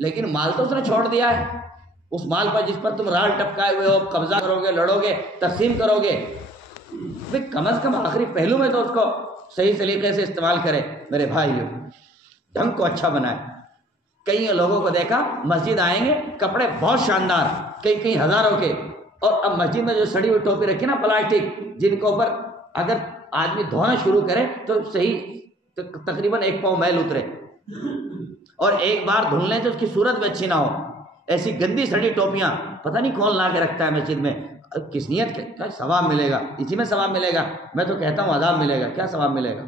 لیکن مال تو اس نے چھوڑ دیا ہے. اس مال پر جس پر تم رال ٹپکائے ہوئے ہو، قبضہ کرو گے، لڑو گے، تقسیم کرو گے، بھئی کم از کم آخری پہلو میں تو اس کو صحیح طریقے سے استعمال کرے. میرے بھائیو، ڈھنگ کو اچھا بنائے. کئی لوگوں کو دیکھا مسجد آئیں گے، کپڑے بہت شاندار، کئی ہزاروں کے، اور اب مسجد میں جو سڑی ہوئی ٹوپی رکھی نا پلاسٹک، جن کے اوپر اگر آدمی دھونا شروع کرے تو صحیح تقریباً 1 پاؤں میل اترے، اور ایک بار دھلنے سے اس کی صورت بھی اچھی نہ ہو. ایسی گندی سڑی ٹوپیاں پتہ نہیں کون لا کے رکھتا ہے مسجد میں. کس نیت کا ثواب ملے گا؟ اسی میں ثواب ملے گا؟ میں تو کہتا ہوں عذاب ملے گا. کیا ثواب ملے گا؟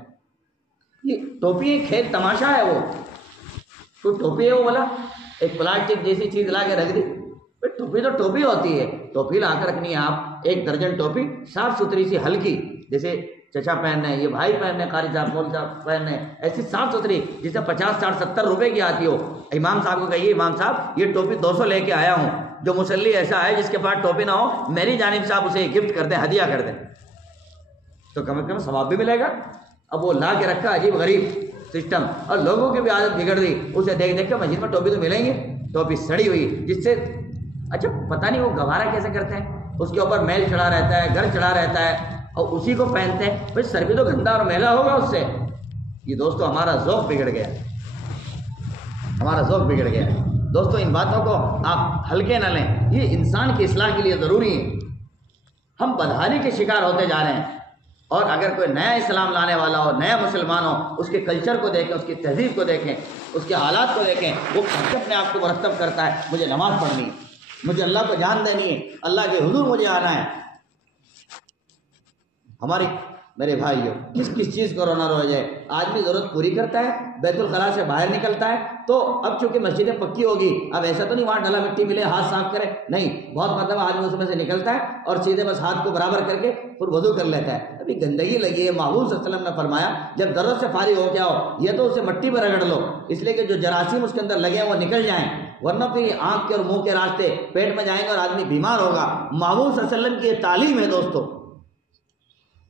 یہ ٹوپی کھیل تماشا ہے. وہ کوئی ٹوپی ہے وہ والا؟ ایک پلاسٹک جیسی چیز لا کے رکھ دی. ٹوپی تو ٹوپی ہوتی ہے. ٹوپی لا کر رکھنی ہے آپ 1 درجن ٹوپی، صاف ستھری سی ہلکی، جیسے چچا پہننے، یہ بھائی پہننے، قاری صاحب مول صاحب پہننے، ایسی صاف ستھری جسے 50 60 70 روپے کی آتی ہو. امام صاحب کو کہیے امام صاحب یہ ٹوپی 200 لے کے آیا ہوں، جو مصلی ایسا ہے جس کے پاس ٹوپی نہ ہو میری جانب سے آپ اسے گفٹ کر دیں، ہدیہ کر دیں، تو کم از کم ثواب بھی ملے گا. اب وہ لا کے رکھا عجیب غریب سسٹم، اور لوگوں کی بھی عادت بگڑ گئی. اسے دیکھ دیکھ کے مسجد میں ٹوپی تو ملیں گی، ٹوپی سڑی ہوئی جس سے اچھا پتہ نہیں وہ گوارا کیسے کرتے ہیں. اس کے اوپر میل چڑھا رہتا ہے، گھر چڑھا رہتا ہے، اور اسی کو پہنتے ہیں. بھائی سر بھی تو گندا اور میلا ہوگا اس سے. یہ دوستو ہمارا ذوق بگڑ گیا، ہمارا ذوق بگڑ گیا. دوستو ان باتوں کو آپ ہلکے نہ لیں، یہ انسان کی اصلاح کے لیے ضروری ہے. ہم بدحالی کے شکار ہوتے جا رہے ہیں، اور اگر کوئی نیا اسلام لانے والا ہو، نیا مسلمان ہو، اس کے کلچر کو دیکھیں، اس کی تہذیب کو دیکھیں، اس کے حالات کو دیکھیں. وہ اپنے آپ کو مرتب کرتا ہے، مجھے نماز پڑھنی ہے، مجھے اللہ کو جان دینی ہے، اللہ کے حضور مجھے آنا ہے. ہماری میرے بھائیو کس چیز کو رونا رو جائے. آدمی ضرورت پوری کرتا ہے، بیت الخلاء سے باہر نکلتا ہے، تو اب چونکہ مسجدیں پکی ہوگی، اب ایسا تو نہیں وہاں ڈلا مٹی ملے ہاتھ صاف کرے، نہیں، بہت مطلب آدمی اس میں سے نکلتا ہے اور سیدھے بس ہاتھ کو برابر کر کے پھر وضو کر لیتا ہے. ابھی گندگی لگی ہے. محبوب صلی اللہ علیہ وسلم نے فرمایا جب ضرورت سے فارغ ہو کیا ہو، یہ تو اسے مٹی پر رگڑ لو، اس لیے کہ جو جراثیم اس کے اندر لگے ہیں وہ نکل جائیں، ورنہ پھر یہ آنکھ کے اور منہ کے راستے پیٹ میں جائیں گے اور آدمی بیمار ہوگا. محبوب صلی اللہ علیہ وسلم کی یہ تعلیم ہے دوستو،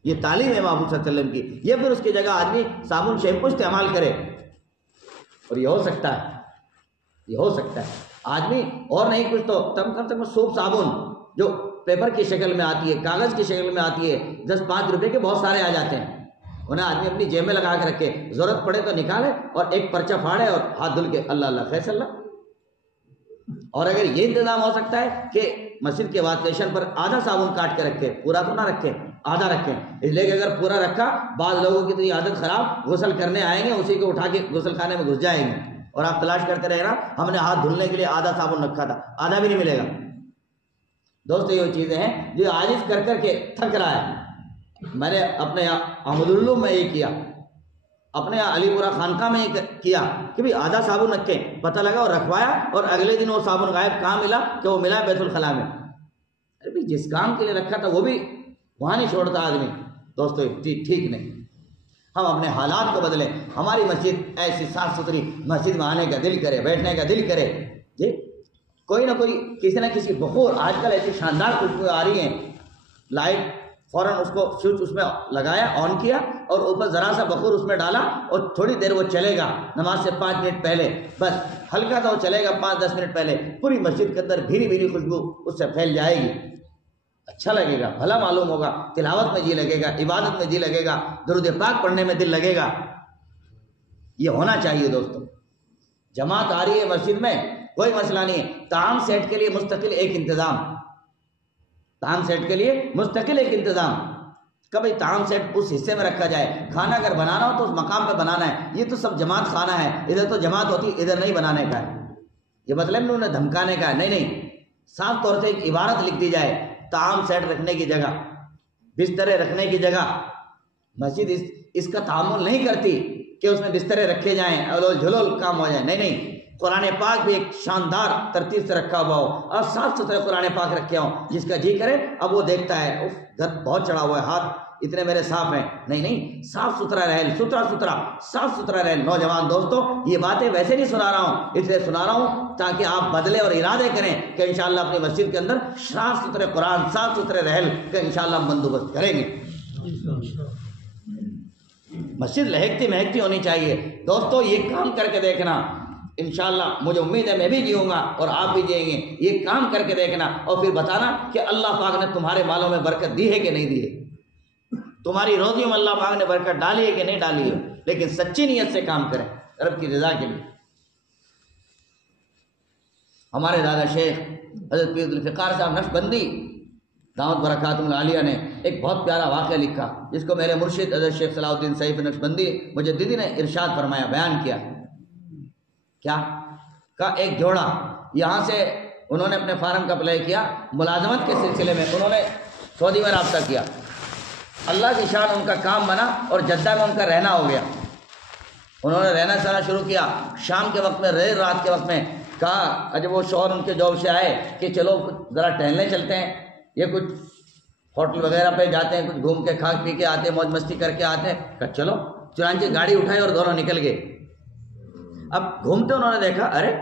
یہ تعلیم ہے محبوب صلی اللہ علیہ وسلم کی. یہ پھر اس کی جگہ آدمی صابن شیمپو استعمال کرے، اور یہ ہو سکتا ہے، یہ ہو سکتا ہے. آدمی اور نہیں کچھ تو کم سے کم سوپ صابن جو پیپر کی شکل میں آتی ہے، کاغذ کی شکل میں آتی ہے، 10-5 روپے کے بہت سارے آ جاتے ہیں، انہیں آدمی اپنی جیب میں لگا کے رکھے، ضرورت پڑے تو نکالے اور ایک پرچہ پھاڑے اور ہاتھ دھل کے اللہ اللہ خیر اللہ. اور اگر یہ انتظام ہو سکتا ہے کہ مسجد کے واش بیسن پر آدھا صابن کاٹ کے رکھے، پورا تو نہ رکھے، آدھا رکھیں، اس لیے کہ اگر پورا رکھا بعض لوگوں کی تو یہ عادت خراب، غسل کرنے آئیں گے اسی کو اٹھا کے غسل خانے میں گھس جائیں گے، اور آپ تلاش کرتے رہے نا ہم نے ہاتھ دھلنے کے لیے آدھا صابن رکھا تھا، آدھا بھی نہیں ملے گا. دوستو یہ چیزیں ہیں جو عاجز کر کر کے تھک رہا ہے. میں نے اپنے یہاں احمد العلوم میں یہ کیا، اپنے یہاں علی پورہ خانقاہ میں یہ کیا کہ بھی آدھا صابن رکھیں، پتہ لگا اور رکھوایا، اور اگلے دن وہ صابن غائب. کہاں ملا؟ کہ وہ ملا بیت الخلاء میں. ارے جس کام کے لیے رکھا تھا وہ بھی وہاں نہیں چھوڑتا آدمی. دوستو ٹھیک نہیں. ہم اپنے حالات کو بدلیں. ہماری مسجد ایسی صاف ستھری مسجد میں آنے کا دل کرے، بیٹھنے کا دل کرے. جی کوئی نہ کوئی کسی نہ کسی بخور، آج کل ایسی شاندار خوشبو آ رہی ہیں، لائٹ فوراً اس کو سوئچ اس میں لگایا، آن کیا، اور اوپر ذرا سا بخور اس میں ڈالا، اور تھوڑی دیر وہ چلے گا نماز سے 5 منٹ پہلے، بس ہلکا سا وہ چلے گا 5-10 منٹ پہلے، پوری مسجد کے اندر بھیری بھیری خوشبو اس سے پھیل جائے گی. اچھا لگے گا، بھلا معلوم ہوگا، تلاوت میں جی لگے گا، عبادت میں جی لگے گا، درود پاک پڑھنے میں دل لگے گا. یہ ہونا چاہیے دوستو. جماعت آ رہی ہے مسجد میں، کوئی مسئلہ نہیں ہے. طعام سیٹ کے لیے مستقل ایک انتظام، طعام سیٹ کے لیے مستقل ایک انتظام. کبھی طعام سیٹ اس حصے میں رکھا جائے. کھانا اگر بنانا ہو تو اس مقام پہ بنانا ہے. یہ تو سب جماعت خانہ ہے، ادھر تو جماعت ہوتی، ادھر نہیں بنانے کا ہے. یہ مطلب انہوں نے دھمکانے کا ہے، نہیں. صاف طور سے ایک عبارت لکھ دی جائے، طعام سیٹ رکھنے کی جگہ، بسترے رکھنے کی جگہ. مسجد اس کا تعامل نہیں کرتی کہ اس میں بسترے رکھے جائیں، اولول جھلول کام ہو جائے. نہیں. قرآن پاک بھی ایک شاندار ترتیب سے رکھا ہوا ہو، اور صاف ستھرے قرآن پاک رکھے ہوں. جس کا جی کرے اب وہ دیکھتا ہے گھر بہت چڑھا ہوا ہے، ہاتھ اتنے میرے صاف ہیں. نہیں، صاف ستھرا رہے، صاف ستھرا رہے. نوجوان دوستو یہ باتیں ویسے نہیں سنا رہا ہوں، اس لیے سنا رہا ہوں تاکہ آپ بدلے اور ارادے کریں کہ انشاءاللہ اپنی مسجد کے اندر صاف ستھرے قرآن، صاف ستھرے رحل کا انشاءاللہ ہم بندوبست کریں گے. مسجد لہکتی مہکتی ہونی چاہیے. دوستو یہ کام کر کے دیکھنا، انشاءاللہ مجھے امید ہے میں بھی جیوں گا اور آپ بھی جئیں گے. یہ کام کر کے دیکھنا اور پھر بتانا کہ اللہ پاک نے تمہارے مالوں میں برکت دی ہے کہ نہیں دی ہے, تمہاری روزیوں میں اللہ پاک نے برکت ڈالی ہے کہ نہیں ڈالی ہے. لیکن سچی نیت سے کام کریں رب کی رضا کے لیے. ہمارے دادا شیخ حضرت پیر ذوالفقار صاحب نقشبندی دعوت برکاتہم العالیہ نے ایک بہت پیارا واقعہ لکھا جس کو میرے مرشد حضرت شیخ صلاح الدین سیف نقشبندی مجددی نے ارشاد فرمایا, بیان کیا. کیا کا ایک جوڑا یہاں سے انہوں نے اپنے فارم کا اپلائی کیا, ملازمت کے سلسلے میں انہوں نے سعودی میں رابطہ کیا, اللہ کی شان ان کا کام بنا اور جدہ میں ان کا رہنا ہو گیا. انہوں نے رہنا سارا شروع کیا. شام کے وقت میں دیر رات کے وقت میں کہا جب وہ شوہر ان کے جاب سے آئے کہ چلو ذرا ٹہلنے چلتے ہیں, یہ کچھ ہوٹل وغیرہ پہ جاتے ہیں, کچھ گھوم کے کھا پی کے آتے ہیں, موج مستی کر کے آتے ہیں. کہا چلو, چنانچہ گاڑی اٹھائی اور دونوں نکل گئے. اب گھومتے انہوں نے دیکھا ارے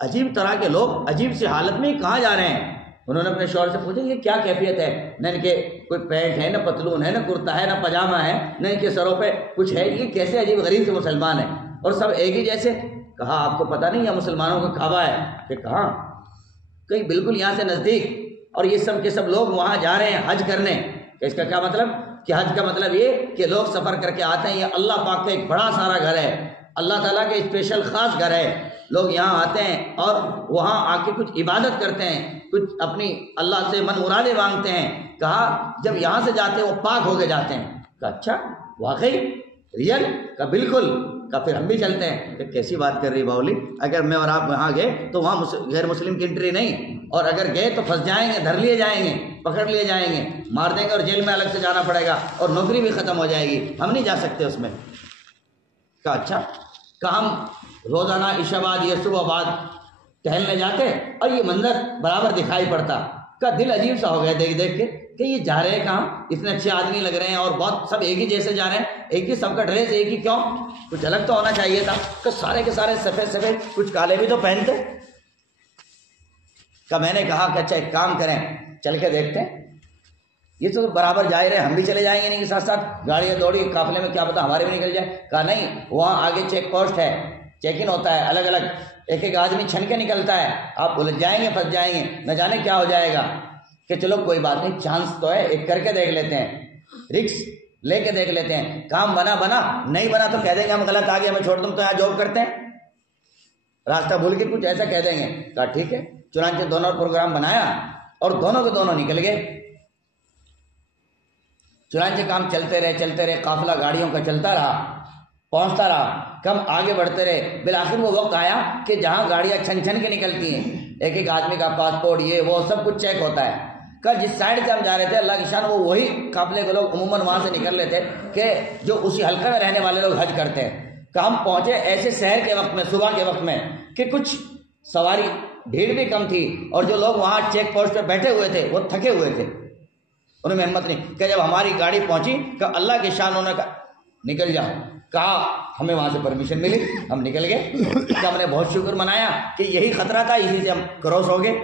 عجیب طرح کے لوگ عجیب سی حالت میں ہی کہاں جا رہے ہیں. انہوں نے اپنے شوہر سے پوچھا یہ کیا کیفیت ہے, نہ ان کے کوئی پینٹ ہے, نہ پتلون ہے, نہ کرتا ہے, نہ پاجامہ ہے, نہ ان کے سروں پہ کچھ ہے, یہ کیسے عجیب غریب سے مسلمان ہیں اور سب ایک ہی جیسے. کہا آپ کو پتہ نہیں یہ مسلمانوں کا کعبہ ہے. کہ کہاں, کہیں بالکل یہاں سے نزدیک, اور یہ سب کے سب لوگ وہاں جا رہے ہیں حج کرنے. کہ اس کا کیا مطلب کہ حج کا مطلب یہ کہ لوگ سفر کر کے آتے ہیں, یہ اللہ پاک کا ایک بڑا سارا گھر ہے, اللہ تعالیٰ کے اسپیشل خاص گھر ہے. لوگ یہاں آتے ہیں اور وہاں آ کے کچھ عبادت کرتے ہیں, کچھ اپنی اللہ سے من مرادیں مانگتے ہیں. کہا جب یہاں سے جاتے ہیں وہ پاک ہو کے جاتے ہیں. کہا اچھا واقعی ریئل؟ کہا بالکل. کہا پھر ہم بھی چلتے ہیں. کہ کیسی بات کر رہی باولی, اگر میں اور آپ وہاں گئے تو وہاں غیر مسلم کی انٹری نہیں, اور اگر گئے تو پھنس جائیں گے, دھر لیے جائیں گے, پکڑ لیے جائیں گے, مار دیں گے اور جیل میں الگ سے جانا پڑے گا اور نوکری بھی ختم ہو جائے گی, ہم نہیں جا سکتے اس میں. کہا اچھا. کہا ہم روزانہ عشاء بعد یا صبح بعد ٹہلنے جاتے اور یہ منظر برابر دکھائی پڑتا. کا دل عجیب سا ہو گیا دیکھ دیکھ کے کہ یہ جا رہے ہیں کہاں, اتنے اچھے آدمی لگ رہے ہیں اور بہت سب ایک ہی جیسے جا رہے ہیں, ایک ہی سب کا ڈریس ایک ہی, کیوں کچھ الگ تو ہونا چاہیے تھا. کہ سارے کے سارے سفید سفید, کچھ کالے بھی تو پہنتے. کہ میں نے کہا کہ اچھا ایک کام کریں, چل کے دیکھتے ہیں, یہ تو برابر جا رہے ہیں, ہم بھی چلے جائیں گے نہیں کے ساتھ ساتھ, گاڑیاں دوڑی قافلے میں کیا پتا ہمارے بھی نکل جائے. کہا نہیں, وہاں آگے چیک پوسٹ ہے, چیک ان ہوتا ہے الگ الگ, ایک ایک آدمی چھن کے نکلتا ہے, آپ الجھ جائیں گے, پھنس جائیں گے, نہ جانے کیا ہو جائے گا. کہ چلو کوئی بات نہیں, چانس تو ہے, ایک کر کے دیکھ لیتے ہیں, رکس لے کے دیکھ لیتے ہیں, کام بنا بنا, نہیں بنا تو کہہ دیں گے ہم غلط آ گئے, ہمیں چھوڑ دوں تو یہاں جاب کرتے ہیں, راستہ بھول کے کچھ ایسا کہہ دیں گے. کہا ٹھیک ہے. چنانچہ دونوں پروگرام بنایا اور دونوں کے دونوں نکل گئے. چنانچہ کام چلتے رہے, قافلہ گاڑیوں کا چلتا رہا, پہنچتا رہا, کم آگے بڑھتے رہے. بالآخر وہ وقت آیا کہ جہاں گاڑیاں چھن چھن کے نکلتی ہیں, ایک ایک آدمی کا پاسپورٹ یہ وہ سب کچھ چیک ہوتا ہے. کہ جس سائڈ سے ہم جا رہے تھے اللہ کی شان, وہ وہی قافلے کے لوگ عموماً وہاں سے نکل رہے تھے کہ جو اسی حلقے میں رہنے والے لوگ حج کرتے ہیں. کہ ہم پہنچے ایسے شہر کے وقت میں, صبح کے وقت میں, کہ کچھ سواری بھیڑ بھی کم تھی, اور جو لوگ وہاں چیک پوسٹ پہ بیٹھے ہوئے تھے وہ تھکے ہوئے تھے, انہوں میں ہمت نہیں. کہ جب ہماری گاڑی پہنچی کہ اللہ کی شان انہوں نے کہا نکل جاؤ. کہا ہمیں وہاں سے پرمیشن ملی, ہم نکل گئے. کہ ہم نے بہت شکر منایا کہ یہی خطرہ تھا, اسی سے ہم کراس ہو گئے.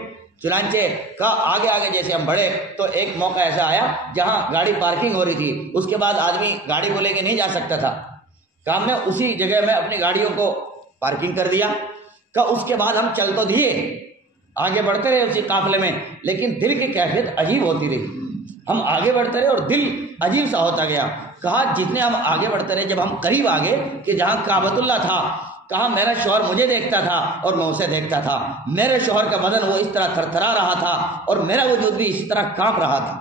چنانچہ کا آگے آگے جیسے ہم بڑھے تو ایک موقع ایسا آیا جہاں گاڑی پارکنگ ہو رہی تھی, اس کے بعد آدمی گاڑی کو لے کے نہیں جا سکتا تھا. کہ ہم نے اسی جگہ میں اپنی گاڑیوں کو پارکنگ کر دیا. کہ اس کے بعد ہم چل تو دیے, آگے بڑھتے رہے اسی قافلے میں, لیکن دل کی کیفیت عجیب ہوتی رہی. ہم آگے بڑھتے رہے اور دل عجیب سا ہوتا گیا. کہا جتنے ہم آگے بڑھتے رہے, جب ہم قریب آگے کہ جہاں کعبۃ اللہ تھا, کہا میرا شوہر مجھے دیکھتا تھا اور میں اسے دیکھتا تھا. میرے شوہر کا بدن وہ اس طرح تھرتھرا رہا تھا اور میرا وجود بھی اس طرح کانپ رہا تھا.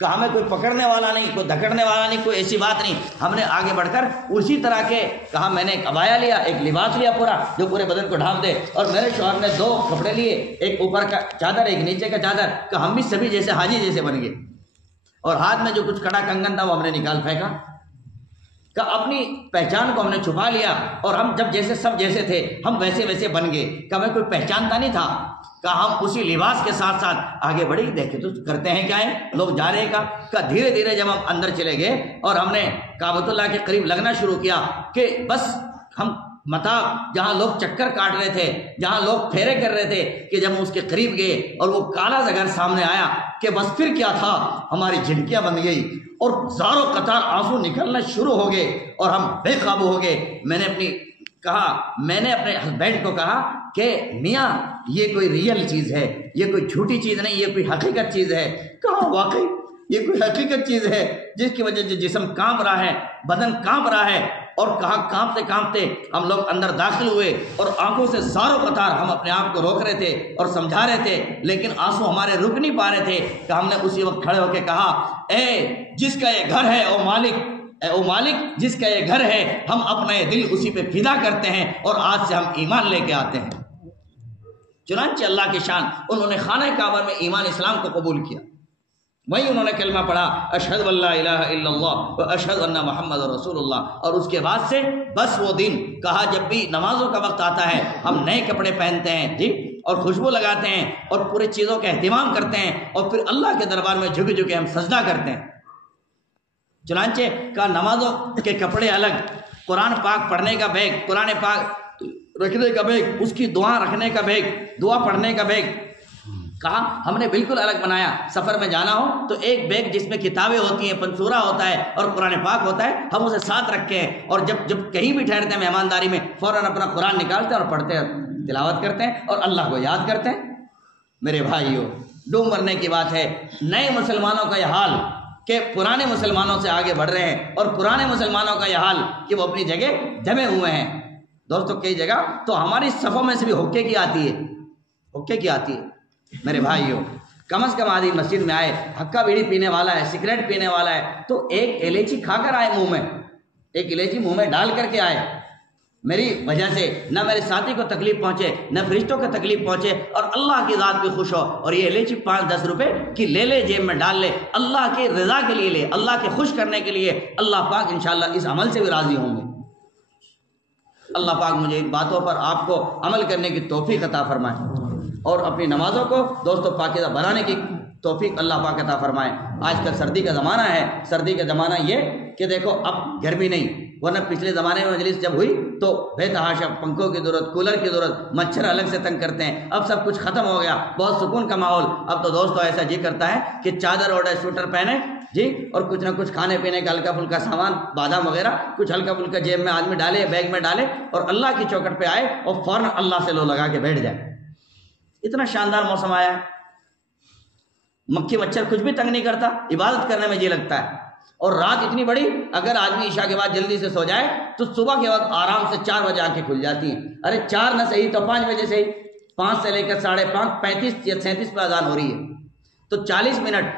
کہ ہمیں کوئی پکڑنے والا نہیں, کوئی دھکڑنے والا نہیں, کوئی ایسی بات نہیں. ہم نے آگے بڑھ کر اسی طرح کے, کہا میں نے ایک عبایا لیا, ایک لباس لیا پورا جو پورے بدن کو ڈھانپ دے, اور میرے شوہر نے 2 کپڑے لیے, ایک اوپر کا چادر ایک نیچے کا چادر. کہ ہم بھی سبھی جیسے حاجی جیسے بن گئے, اور ہاتھ میں جو کچھ کڑا کنگن تھا وہ ہم نے نکال پھینکا. کہ اپنی پہچان کو ہم نے چھپا لیا, اور ہم جب جیسے سب جیسے تھے ہم ویسے ویسے بن گئے. کہ ہمیں کوئی پہچانتا نہیں تھا. کہ ہم اسی لباس کے ساتھ ساتھ آگے بڑھے, دیکھے تو کرتے ہیں کیا ہے, لوگ جا رہے ہیں. کا دھیرے دھیرے جب ہم اندر چلے گئے اور ہم نے کعبۃ اللہ کے قریب لگنا شروع کیا, کہ بس ہم مطاب جہاں لوگ چکر کاٹ رہے تھے, جہاں لوگ پھیرے کر رہے تھے, کہ جب ہم اس کے قریب گئے اور وہ کالا سا گھر سامنے آیا, کہ بس پھر کیا تھا, ہماری جھنکیاں بن گئی اور زاروں قطار آنسو نکلنا شروع ہو گئے اور ہم بے قابو ہو گئے. میں نے اپنی کہا میں نے اپنے ہسبینڈ کو کہا کہ میاں یہ کوئی ریئل چیز ہے، یہ کوئی جھوٹی چیز نہیں، یہ کوئی حقیقت چیز ہے۔ کہا واقعی یہ کوئی حقیقت چیز ہے جس کی وجہ سے جسم کانپ رہا ہے، بدن کانپ رہا ہے۔ اور کہا کانپتے کانپتے ہم لوگ اندر داخل ہوئے اور آنکھوں سے زاروں قطار ہم اپنے آپ کو روک رہے تھے اور سمجھا رہے تھے، لیکن آنسو ہمارے رک نہیں پا رہے تھے کہ ہم نے اسی وقت کھڑے ہو کے کہا اے جس کا یہ گھر ہے او مالک، اے او مالک جس کا یہ گھر ہے، ہم اپنا یہ دل اسی پہ فدا کرتے ہیں اور آج سے ہم ایمان لے کے آتے ہیں۔ چنانچہ اللہ کی شان، انہوں نے خانہ کعبہ میں ایمان اسلام کو قبول کیا، وہیں انہوں نے کلمہ پڑھا اشہد ان لا الہ الا اللہ و اشہد ان محمد رسول اللہ، اور اس کے بعد سے بس وہ دن کہا جب بھی نمازوں کا وقت آتا ہے ہم نئے کپڑے پہنتے ہیں جی، اور خوشبو لگاتے ہیں اور پورے چیزوں کا اہتمام کرتے ہیں، اور پھر اللہ کے دربار میں جھک جھک کے ہم سجدہ کرتے ہیں۔ چنانچہ کا نمازوں کے کپڑے الگ، قرآن پاک پڑھنے کا بیگ، قرآن پاک رکھنے کا بیگ، اس کی دعا رکھنے کا بیگ، دعا پڑھنے کا بیگ، کہا ہم نے بالکل الگ بنایا۔ سفر میں جانا ہو تو ایک بیگ جس میں کتابیں ہوتی ہیں، پنسورا ہوتا ہے اور قرآن پاک ہوتا ہے، ہم اسے ساتھ رکھے ہیں، اور جب کہیں بھی ٹھہرتے ہیں مہمانداری میں فوراً اپنا قرآن نکالتے ہیں اور پڑھتے ہیں، تلاوت کرتے ہیں اور اللہ کو یاد کرتے ہیں۔ میرے بھائیوں، ڈوب مرنے کی بات ہے۔ نئے مسلمانوں کا یہ حال کہ پرانے مسلمانوں سے آگے بڑھ رہے ہیں، اور پرانے مسلمانوں کا یہ حال کہ وہ اپنی جگہ جمے ہوئے ہیں۔ دوستوں کئی جگہ تو ہماری صفوں میں سے بھی حقے کی آتی ہے، حقے کی آتی ہے۔ میرے بھائیوں، کم از کم آدمی مسجد میں آئے، حقہ بیڑی پینے والا ہے، سگریٹ پینے والا ہے، تو ایک الائچی کھا کر آئے منہ میں، ایک الائچی منہ میں ڈال کر کے آئے۔ میری وجہ سے نہ میرے ساتھی کو تکلیف پہنچے، نہ فرشتوں کو تکلیف پہنچے، اور اللہ کی ذات بھی خوش ہو۔ اور یہ الائچی 5-10 روپے کی لے لے، جیب میں ڈال لے، اللہ کی رضا کے لیے لے، اللہ کے خوش کرنے کے لیے۔ اللہ پاک انشاءاللہ اس عمل سے بھی راضی ہوں گے۔ اللہ پاک مجھے ان باتوں پر آپ کو عمل کرنے کی توفیق عطا فرمائے، اور اپنی نمازوں کو دوستوں پاکیزہ بنانے کی توفیق اللہ پاک عطا فرمائے۔ آج کل سردی کا زمانہ ہے، سردی کا زمانہ یہ کہ دیکھو اب گرمی نہیں، ورنہ پچھلے زمانے میں مجلس جب ہوئی تو بے تحاشا پنکھوں کی ضرورت، کولر کی ضرورت، مچھر الگ سے تنگ کرتے ہیں۔ اب سب کچھ ختم ہو گیا، بہت سکون کا ماحول۔ اب تو دوستوں ایسا جی کرتا ہے کہ چادر اوڑھے، سویٹر پہنے جی، اور کچھ نہ کچھ کھانے پینے کا ہلکا پھلکا سامان، بادام وغیرہ کچھ ہلکا پھلکا جیب میں آدمی ڈالے، بیگ میں ڈالے، اور اللہ کی چوکٹ پہ آئے اور فوراً اللہ سے لو لگا کے بیٹھ جائے۔ اتنا شاندار موسم آیا ہے، مکھی مچھر کچھ بھی تنگ نہیں کرتا، عبادت کرنے میں جی لگتا ہے۔ اور رات اتنی بڑی، اگر آدمی عشاء کے بعد جلدی سے سو جائے تو صبح کے وقت آرام سے 4 بجے آنکھیں کھل جاتی ہیں۔ ارے 4 نہ صحیح تو 5 بجے سے ہی، 5 سے لے کر 5:30، 35 یا 37 پہ اذان ہو رہی ہے، تو 40 منٹ،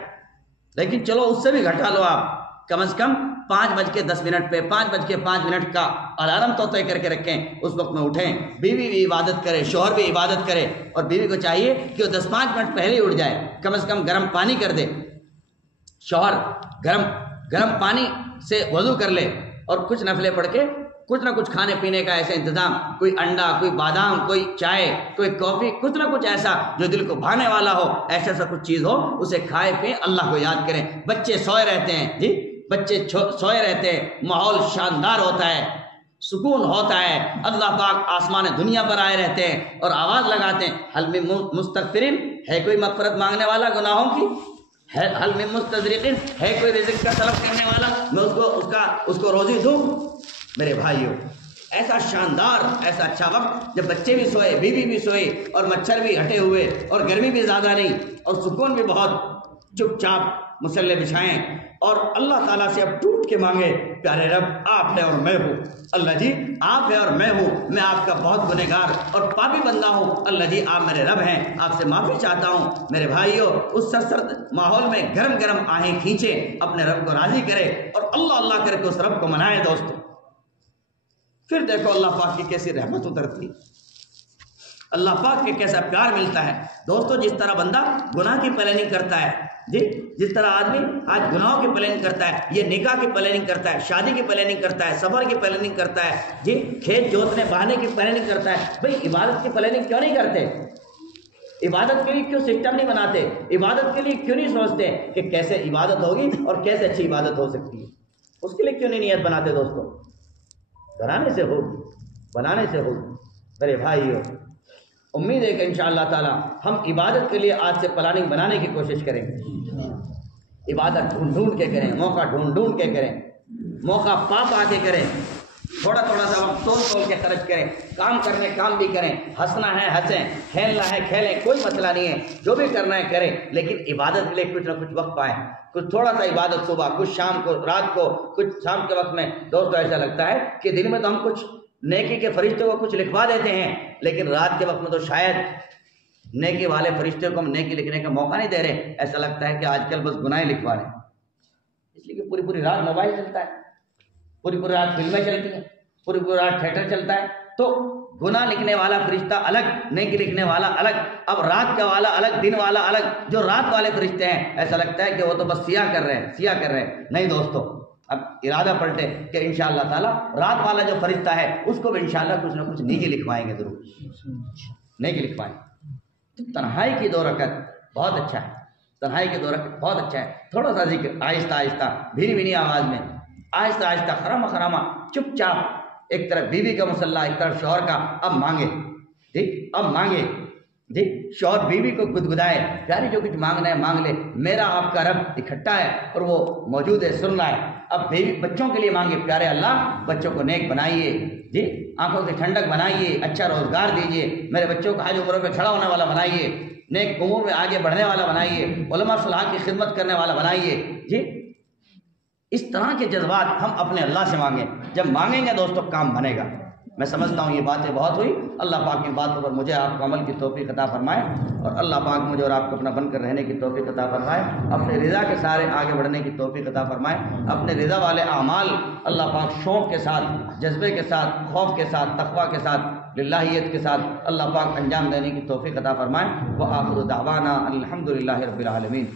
لیکن چلو اس سے بھی گھٹا لو آپ، کم از کم 5:10 پہ 5:05 کا الارم تو طے کر کے رکھیں، اس وقت میں اٹھیں۔ بیوی بھی عبادت کرے، شوہر بھی عبادت کرے، اور بیوی کو چاہیے کہ وہ 10-5 منٹ پہلے ہی اٹھ جائے، کم از کم گرم پانی کر دے، شوہر گرم پانی سے وضو کر لے، اور کچھ نفلیں پڑھ کے کچھ نہ کچھ کھانے پینے کا ایسا انتظام، کوئی انڈا، کوئی بادام، کوئی چائے، کوئی کافی، کچھ نہ کچھ ایسا جو دل کو بھانے والا ہو، ایسا سا کچھ چیز ہو، اسے کھائے پئیں، اللہ کو یاد کریں۔ بچے سوئے رہتے ہیں جی، بچے سوئے رہتے ہیں، ماحول شاندار ہوتا ہے، سکون ہوتا ہے، اللہ پاک آسمان دنیا پر آئے رہتے ہیں اور آواز لگاتے ہیں، حل من مستغفرین، ہے کوئی مغفرت مانگنے والا گناہوں کی؟ حل من مستذرقین، ہے کوئی رزق کا طلب کرنے والا؟ میں اس کو روزی دوں؟ میرے بھائیوں، ایسا شاندار، ایسا اچھا وقت جب بچے بھی سوئے، بیوی بھی سوئی، اور مچھر بھی ہٹے ہوئے، اور گرمی بھی زیادہ نہیں، اور سکون بھی بہت، چپ چاپ مسلح بچھائیں، اور اللہ تعالیٰ سے اب ٹوٹ کے مانگے، پیارے رب آپ ہے اور میں ہوں، اللہ جی آپ ہے اور میں ہوں، میں آپ کا بہت گنہگار اور پاپی بندہ ہوں، اللہ جی آپ میرے رب ہیں، آپ سے معافی چاہتا ہوں۔ میرے بھائیوں، اس سرسرد ماحول میں گرم گرم آہیں کھینچے، اپنے رب کو راضی کرے، اور اللہ اللہ کر کے اس رب کو منائے دوستوں۔ پھر دیکھو اللہ پاک کی کیسی رحمت اترتی، اللہ پاک کے کیسا پیار ملتا ہے دوستوں۔ جس طرح بندہ گناہ کی پلاننگ کرتا ہے جی، جس طرح آدمی آج گناہوں کی پلاننگ کرتا ہے، یہ نکاح کی پلاننگ کرتا ہے، شادی کی پلاننگ کرتا ہے، سفر کی پلاننگ کرتا ہے جی، کھیت جوتنے بہانے کی پلاننگ کرتا ہے، بھئی عبادت کی پلاننگ کیوں نہیں کرتے؟ عبادت کے لیے کیوں سسٹم نہیں بناتے؟ عبادت کے لیے کیوں نہیں سوچتے کہ کیسے عبادت ہوگی اور کیسے اچھی عبادت ہو سکتی ہے؟ اس کے لیے کیوں نہیں نیت بناتے دوستوں؟ بنانے سے ہوگی، بنانے سے ہوگی۔ میرے بھائیوں، امید ہے کہ انشاءاللہ تعالی ہم عبادت کے لیے آج سے پلاننگ بنانے کی کوشش کریں گے، عبادت ڈھونڈ ڈھونڈ کے کریں، موقع ڈھونڈ ڈھونڈ کے کریں، موقع پا پا کے کریں۔ تھوڑا تھوڑا سا وقت تول کے خرچ کریں، کام کرنے کام بھی کریں، ہنسنا ہے ہنسیں، کھیلنا ہے کھیلیں، کوئی مسئلہ نہیں ہے، جو بھی کرنا ہے کریں، لیکن عبادت کے لیے کچھ نہ کچھ وقت پائیں، کچھ تھوڑا سا عبادت صبح، کچھ شام کو، رات کو، کچھ شام کے وقت میں۔ دوستو ایسا لگتا ہے کہ دن میں تو ہم کچھ نیکی کے فرشتوں کو کچھ لکھوا دیتے ہیں، لیکن رات کے وقت میں تو شاید نیکی والے فرشتے کو ہم نیکی لکھنے کا موقع نہیں دے رہے، ایسا لگتا ہے کہ آج کل بس گناہیں لکھوا رہے ہیں، اس لیے کہ پوری پوری رات موبائل چلتا ہے، پوری پوری رات فلمیں چلتی ہیں، پوری پوری رات تھیٹر چلتا ہے، تو گناہ لکھنے والا فرشتہ الگ، نیکی لکھنے والا الگ، اب رات کا والا الگ، دن والا الگ، جو رات والے فرشتے ہیں ایسا لگتا ہے کہ وہ تو بس سیاہ کر رہے ہیں، نہیں دوستو، اب ارادہ پلٹے کہ انشاءاللہ تعالی رات والا جو فرشتہ ہے اس کو بھی انشاءاللہ کچھ نہ کچھ نیکی لکھوائیں گے، ضرور نیکی لکھوائیں گے۔ تو تنہائی کی 2 رکعت بہت اچھا ہے، تنہائی کی 2 رکعت بہت اچھا ہے، تھوڑا سا ذکر آہستہ آہستہ، بھینی بھینی آواز میں، آہستہ آہستہ، خرامہ خرامہ، چپ چاپ، ایک طرف بیوی کا مسئلہ، ایک طرف شوہر کا، اب مانگے، ٹھیک، اب مانگے، ٹھیک، شوہر بیوی کو گدگدائے، پیاری جو کچھ مانگنا ہے مانگ لے، میرا آپ کا رب اکٹھا ہے اور وہ موجود ہے، سن رہا ہے۔ اب بیوی بچوں کے لیے مانگے، پیارے اللہ بچوں کو نیک بنائیے، جی آنکھوں سے ٹھنڈک بنائیے، اچھا روزگار دیجیے، میرے بچوں کو حج عمروں پہ کھڑا ہونے والا بنائیے، نیک امور میں آگے بڑھنے والا بنائیے، علماء صلاح کی خدمت کرنے والا بنائیے، جی اس طرح کے جذبات ہم اپنے اللہ سے مانگیں، جب مانگیں گے دوستو کام بنے گا۔ میں سمجھتا ہوں یہ باتیں بہت ہوئی، اللہ پاک ان باتوں پر مجھے آپ کو عمل کی توفیق عطا فرمائے، اور اللہ پاک مجھے اور آپ کو اپنا بن کر رہنے کی توفیق عطا فرمائے، اپنے رضا کے سارے آگے بڑھنے کی توفیق عطا فرمائے، اپنے رضا والے اعمال اللہ پاک شوق کے ساتھ، جذبے کے ساتھ، خوف کے ساتھ، تقوی کے ساتھ، للہیت کے ساتھ اللہ پاک انجام دینے کی توفیق عطا فرمائے۔ وآخر دعوانا الحمدللہ رب العالمین۔